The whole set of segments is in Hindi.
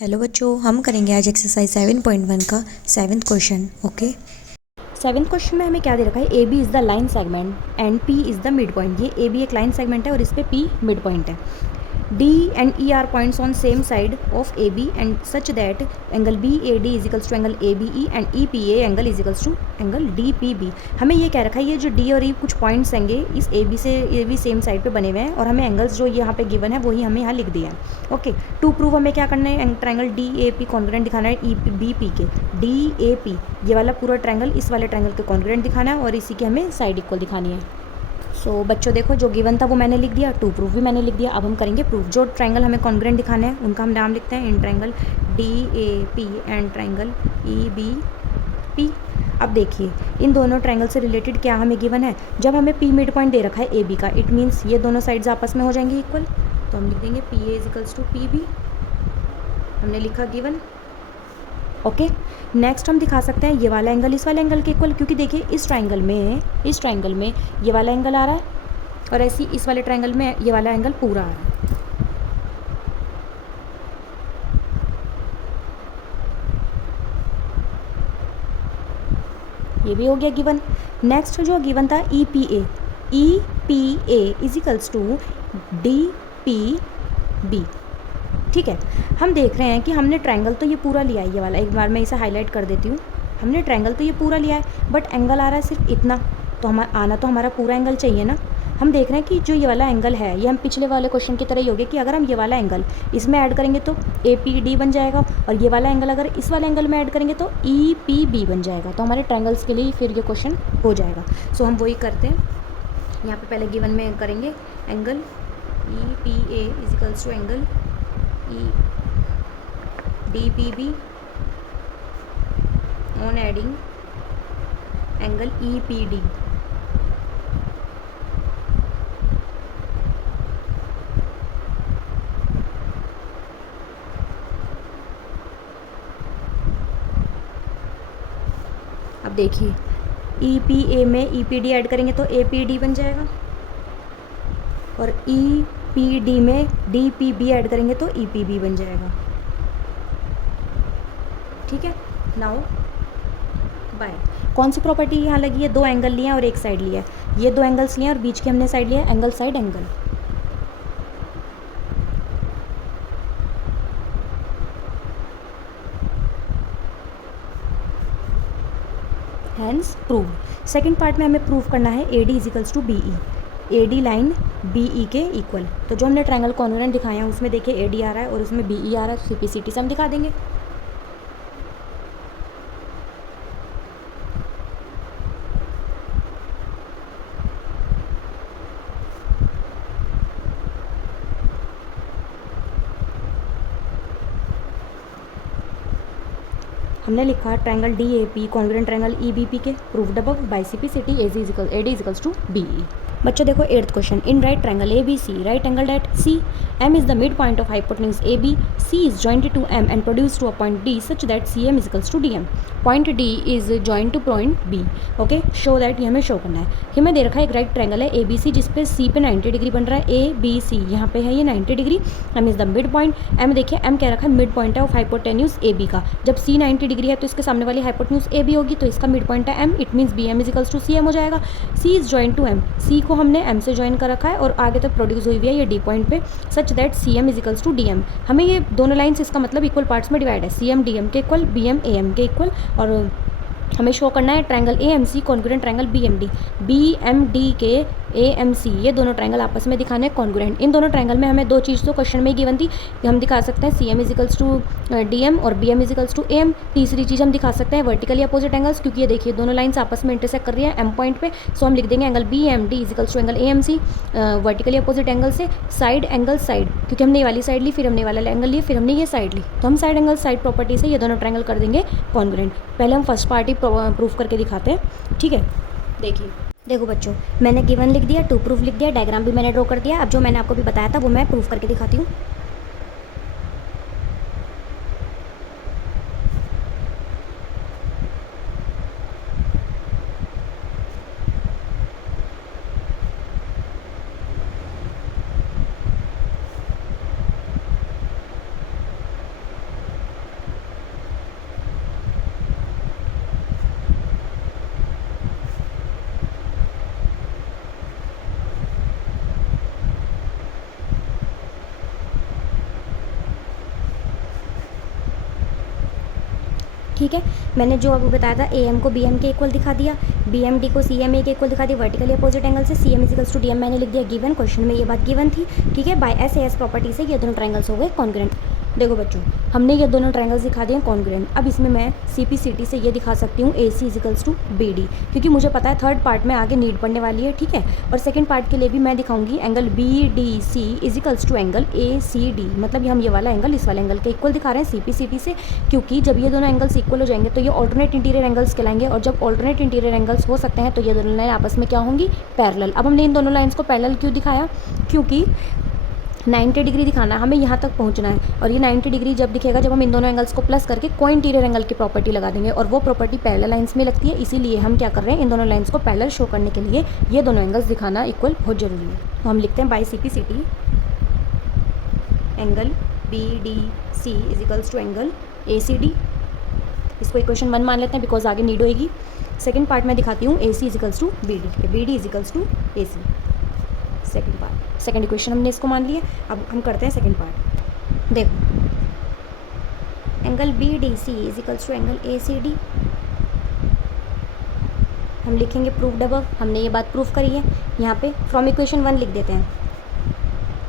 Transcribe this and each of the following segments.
हेलो बच्चों, हम करेंगे आज एक्सरसाइज 7.1 का 7th question. Okay, 7th question में हमें क्या दे रखा है, A B is the line segment and P is the mid point. ये ए बी एक लाइन सेगमेंट है और इस पे पी मिड पॉइंट है। D and E are points on same side of A B and such that angle B A D equals to angle A B E and E P A angle equals to angle D P B. हमें ये कह रखा है ये जो डी और ई कुछ पॉइंट्स होंगे इस ए बी से ए बी सेम साइड पे बने हुए हैं और हमें एंगल्स जो यहाँ पे गिवन है वही हमें यहाँ लिख दिया है। ओके, टू प्रूव हमें क्या करना है, triangle D A P congruent दिखाना है ई बी पी के। डी ए पी ये वाला पूरा ट्रायंगल इस वाले ट्रायंगल के कॉन्ग्रुएंट दिखाना है और इसी की हमें साइड इक्वल दिखानी है। सो बच्चों देखो, जो गिवन था वो मैंने लिख दिया, टू प्रूफ भी मैंने लिख दिया। अब हम करेंगे प्रूफ। जो ट्रायंगल हमें कॉन्ग्रुएंट दिखाना है उनका हम नाम लिखते हैं इन triangle D A P and triangle E B P. अब देखिए इन दोनों ट्रायंगल से रिलेटेड क्या हमें गिवन है, जब हमें पी मिड पॉइंट दे रखा है ए बी का, इट मीन्स ये दोनों साइड्स आपस में हो जाएंगी इक्वल, तो हम लिख देंगे P A equals to P B. हमने लिखा गिवन। ओके, नेक्स्ट हम दिखा सकते हैं ये वाला एंगल इस वाले एंगल के इक्वल, क्योंकि देखिए इस ट्रायंगल में ये वाला एंगल आ रहा है और ऐसे ही इस वाले ट्रायंगल में ये वाला एंगल पूरा आ रहा है। ये भी हो गया गिवन। नेक्स्ट जो गिवन था E P A equals to D P B. ठीक है, हम देख रहे हैं कि हमने ट्रायंगल तो ये पूरा लिया है, ये वाला एक बार मैं इसे हाईलाइट कर देती हूँ। हमने ट्रायंगल तो ये पूरा लिया है बट एंगल आ रहा है सिर्फ इतना, तो आना तो हमारा पूरा एंगल चाहिए ना। हम देख रहे हैं कि जो ये वाला एंगल है ये हम पिछले वाले क्वेश्चन की तरह ही हो गया कि अगर हम ये वाला एंगल इसमें ऐड करेंगे तो ए पी डी बन जाएगा और ये वाला एंगल अगर इस वाले एंगल में ऐड करेंगे तो ई पी बी बन जाएगा। तो हमारे ट्रायंगल्स के लिए फिर ये क्वेश्चन हो जाएगा। सो हम वही करते हैं, यहाँ पे पहले गिवन में करेंगे angle E P A equals to angle E D P B on adding angle E P D. अब देखिए ई पी ए में ई पी डी ऐड करेंगे तो ए पी डी बन जाएगा और ई पी डी में डी पी बी ऐड करेंगे तो ई पी बी बन जाएगा। ठीक है, नाउ बाय। कौन सी प्रॉपर्टी यहाँ लगी है, दो एंगल लिए हैं और एक साइड लिया है, ये दो एंगल्स लिए हैं और बीच के हमने साइड लिया है, angle side angle. Hence prove. Second part में हमें प्रूव करना है A D equals to B E, A D line B E के इक्वल। तो जो हमने ट्रायंगल कॉन्ग्रुएंट दिखाया है उसमें देखिए ए डी आ रहा है और उसमें बी ई आ रहा है, सी पी सी टी से हम दिखा देंगे। हमने लिखा triangle D A P congruent triangle E B P के, proved above by C P C T A D equals to B E. बच्चों देखो 8th question, in right triangle A B C right angle at C M is the mid point of hypotenuse A B, C is jointed to M and produce to a point D such that C M equals to D M. Point D is joined to point B. Okay, show that ये हमें शो करना है। हमें दे रखा है एक राइट ट्रायंगल है ए बी सी जिसपे सी पे 90 डिग्री बन रहा है, ए बी सी यहाँ पे है ये 90 degree. M is the mid point, M देखिए एम कह रखा है मिड पॉइंट है ऑफ हाइपोटेन्यूज ए बी का। जब सी 90 डिग्री है तो इसके सामने वाली हाइपोटेन्यूज ए बी होगी तो इसका मिड पॉइंट है M, it means B M equals to C M हो जाएगा। C is joined to M, C को हमने एम से ज्वाइन कर रखा है और आगे तक प्रोड्यूस हुई हुई है ये डी पॉइंट पे, such that C M equals to D M. हमें ये दोनों लाइन्स इसका मतलब इक्वल पार्ट्स में डिवाइड है, सी एम डी एम के इक्वल, बी एम ए एम के इक्वल। और हमें शो करना है triangle A M C congruent triangle B M D के ए एम सी, ये दोनों ट्रायंगल आपस में दिखाने हैं कॉन्ग्रुएंट। इन दोनों ट्रायंगल में हमें दो चीज़ तो क्वेश्चन में ही गिवन थी कि हम दिखा सकते हैं C M equals to D M और B M equals to A M. तीसरी चीज़ हम दिखा सकते हैं वर्टिकली अपोजिट एंगल्स, क्योंकि ये देखिए दोनों लाइन्स आपस में इंटरसेक्ट कर रही है एम पॉइंट पे। सो हम लिख देंगे angle B M D equals to angle A M C vertically opposite angle से, साइड एंगल साइड, क्योंकि हमने ये वाली साइड ली फिर हमने वाला एंगल लिया फिर हमने ये साइड ली, तो हम साइड एंगल साइड प्रॉपर्टी से ये दोनों ट्रायंगल कर देंगे कॉन्ग्रुएंट। पहले हम फर्स्ट पार्टी प्रूफ करके दिखाते हैं। ठीक है, देखिए देखो बच्चों, मैंने गिवन लिख दिया, टू प्रूफ लिख दिया, डायग्राम भी मैंने ड्रॉ कर दिया। अब जो मैंने आपको भी बताया था वो मैं प्रूफ करके दिखाती हूँ। ठीक है, मैंने जो अभी बताया था AM को BM के इक्वल दिखा दिया, BMD को CMA के इक्वल दिखा दिया वर्टिकली अपोजिट एंगल से, CM इजिकल्स टू DM मैंने लिख दिया गिवन, क्वेश्चन में ये बात गिवन थी। ठीक है, बाय SAS प्रॉपर्टी से ये दोनों ट्रायंगल्स हो गए कॉन्ग्रुएंट। देखो बच्चों, हमने ये दोनों ट्रायंगल्स दिखा दिए कॉन्ग्रुएंट। अब इसमें मैं CPCT से ये दिखा सकती हूँ AC इजिकल्स टू BD, क्योंकि मुझे पता है थर्ड पार्ट में आगे नीड पड़ने वाली है। ठीक है, और सेकंड पार्ट के लिए भी मैं दिखाऊंगी angle BDC equals to angle ACD, मतलब हम ये वाला एंगल इस वाले एंगल के इक्वल दिखा रहे हैं CPCT से, क्योंकि जब ये दोनों एंगल्स इक्वल हो जाएंगे तो ये ऑल्टरनेट इंटीरियर एंगल्स कहलाएंगे, और जब ऑल्टरनेट इंटीरियर एंगल्स हो सकते हैं तो ये दोनों लाइन आपस में क्या होंगी, पैरेलल। अब हमने इन दोनों लाइन्स को पैरेलल क्यों दिखाया, क्योंकि 90 डिग्री दिखाना है, हमें यहाँ तक पहुँचना है, और ये 90 डिग्री जब दिखेगा जब हम इन दोनों एंगल्स को प्लस करके को इंटीरियर एंगल की प्रॉपर्टी लगा देंगे, और वो प्रॉपर्टी पैरेलल लाइंस में लगती है। इसीलिए हम क्या कर रहे हैं, इन दोनों लाइंस को पैरेलल शो करने के लिए ये दोनों एंगल्स दिखाना इक्वल बहुत जरूरी है। तो हम लिखते हैं by CPCT angle BDC equals to angle ACD। इसको इक्वेशन 1 मान लेते हैं बिकॉज आगे नीड होएगी। सेकेंड पार्ट में दिखाती हूँ AC equals to BD, BD equals to AC। Second part, second equation हमने इसको मान लिया। अब हम करते हैं सेकेंड पार्ट। देखो, angle BDC equals to angle ACD हम लिखेंगे प्रूव्ड अबव, हमने ये बात प्रूव करी है। यहाँ पे फ्रॉम इक्वेशन 1 लिख देते हैं,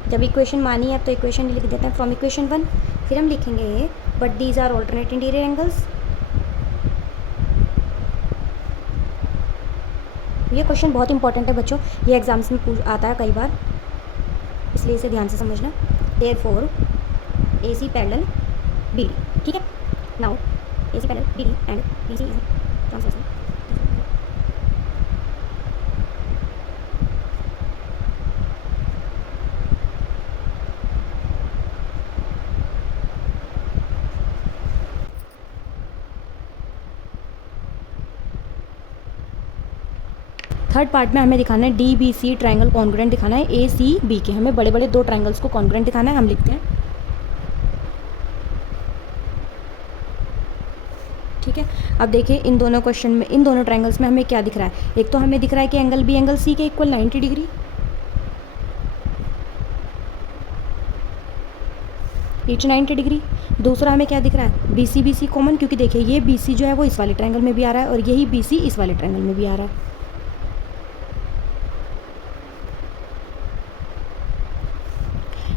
जब इक्वेशन मानी है तो इक्वेशन लिख देते हैं फ्रॉम इक्वेशन 1। फिर हम लिखेंगे but these are alternate interior angles. ये क्वेश्चन बहुत इंपॉर्टेंट है बच्चों, ये एग्जाम्स में आता है कई बार, इसलिए इसे ध्यान से समझना। Therefore AC parallel BD। ठीक है, now AC parallel BD and BC is transversal. Third part में हमें दिखाना है DBC ट्रायंगल कॉन्ग्रुएंट दिखाना है ACB के, हमें बड़े बड़े दो ट्रायंगल्स को कॉन्ग्रुएंट दिखाना है। हम लिखते हैं, ठीक है। अब देखिए इन दोनों क्वेश्चन में, इन दोनों ट्रायंगल्स में हमें क्या दिख रहा है, एक तो हमें दिख रहा है कि एंगल B एंगल C के इक्वल 90 डिग्री, ईच 90 डिग्री। दूसरा हमें क्या दिख रहा है, BC कॉमन, क्योंकि देखिए ये BC जो है वो इस वाले ट्रायंगल में भी आ रहा है और यही BC इस वाले ट्रायंगल में भी आ रहा है।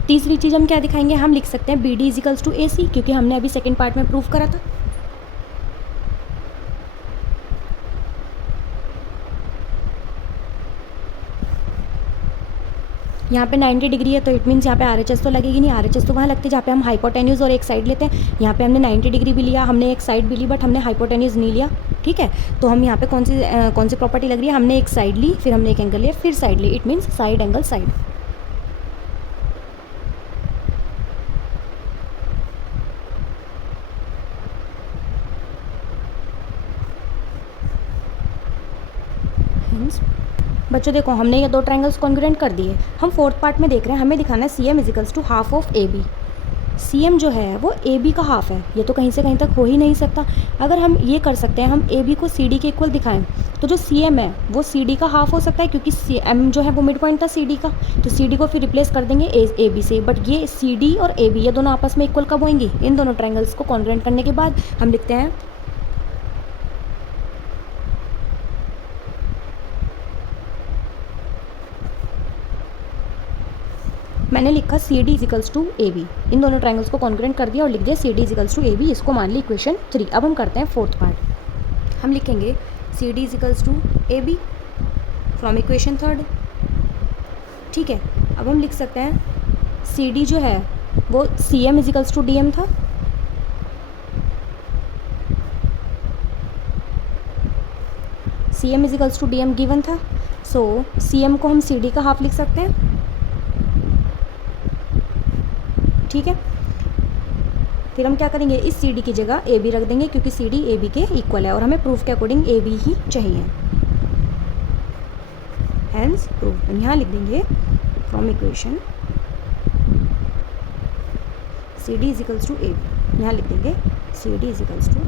तीसरी चीज़ हम क्या दिखाएंगे, हम लिख सकते हैं BD इजिकल्स टू AC, क्योंकि हमने अभी सेकेंड पार्ट में प्रूव करा था। यहाँ पे 90 डिग्री है तो इट मीन्स यहाँ पे RHS तो लगेगी नहीं, RHS तो वहाँ लगती है जहाँ पे हम हाइपोटेन्यूज और एक साइड लेते हैं। यहाँ पे हमने 90 डिग्री भी लिया, हमने एक साइड भी ली, बट हमने हाइपोटेन्यूज नहीं लिया। ठीक है, तो हम यहाँ पे कौन सी प्रॉपर्टी लग रही है, हमने एक साइड ली, फिर हमने एक एंगल लिया, फिर साइड ली, it means side angle side. बच्चों देखो, हमने ये दो ट्रायंगल्स कॉन्ग्रुएंट कर दिए। हम फोर्थ पार्ट में देख रहे हैं, हमें दिखाना है CM equals to half of AB। CM जो है वो AB का हाफ है, ये तो कहीं से कहीं तक हो ही नहीं सकता। अगर हम ये कर सकते हैं, हम AB को CD के इक्वल दिखाएं, तो जो CM है वो CD का हाफ हो सकता है, क्योंकि CM जो है वो मिड पॉइंट था CD का, तो CD को फिर रिप्लेस कर देंगे AB से। बट ये CD और AB ये दोनों आपस में इक्वल कब होंगी, इन दोनों ट्रायंगल्स को कॉन्ग्रुएंट करने के बाद। हम लिखते हैं मैंने लिखा CD इजिकल्स टू AB, इन दोनों ट्रायंगल्स को कॉन्ग्रुएंट कर दिया और लिख दिया CD इजिकल्स टू AB, इसको मान ली इक्वेशन 3। अब हम करते हैं फोर्थ पार्ट। हम लिखेंगे CD equals to AB from equation 3। ठीक है, अब हम लिख सकते हैं CD जो है वो CM इजिकल्स टू DM था, CM इजिकल्स टू DM गिवन था, सो CM को हम CD का हाफ लिख सकते हैं। ठीक है, फिर हम क्या करेंगे, इस CD की जगह AB रख देंगे, क्योंकि CD AB के इक्वल है और हमें प्रूफ के अकॉर्डिंग AB ही चाहिए। हेंस प्रूफ, हम यहाँ लिख देंगे from equation CD equals to AB, यहाँ लिख देंगे CD इजिकल्स टू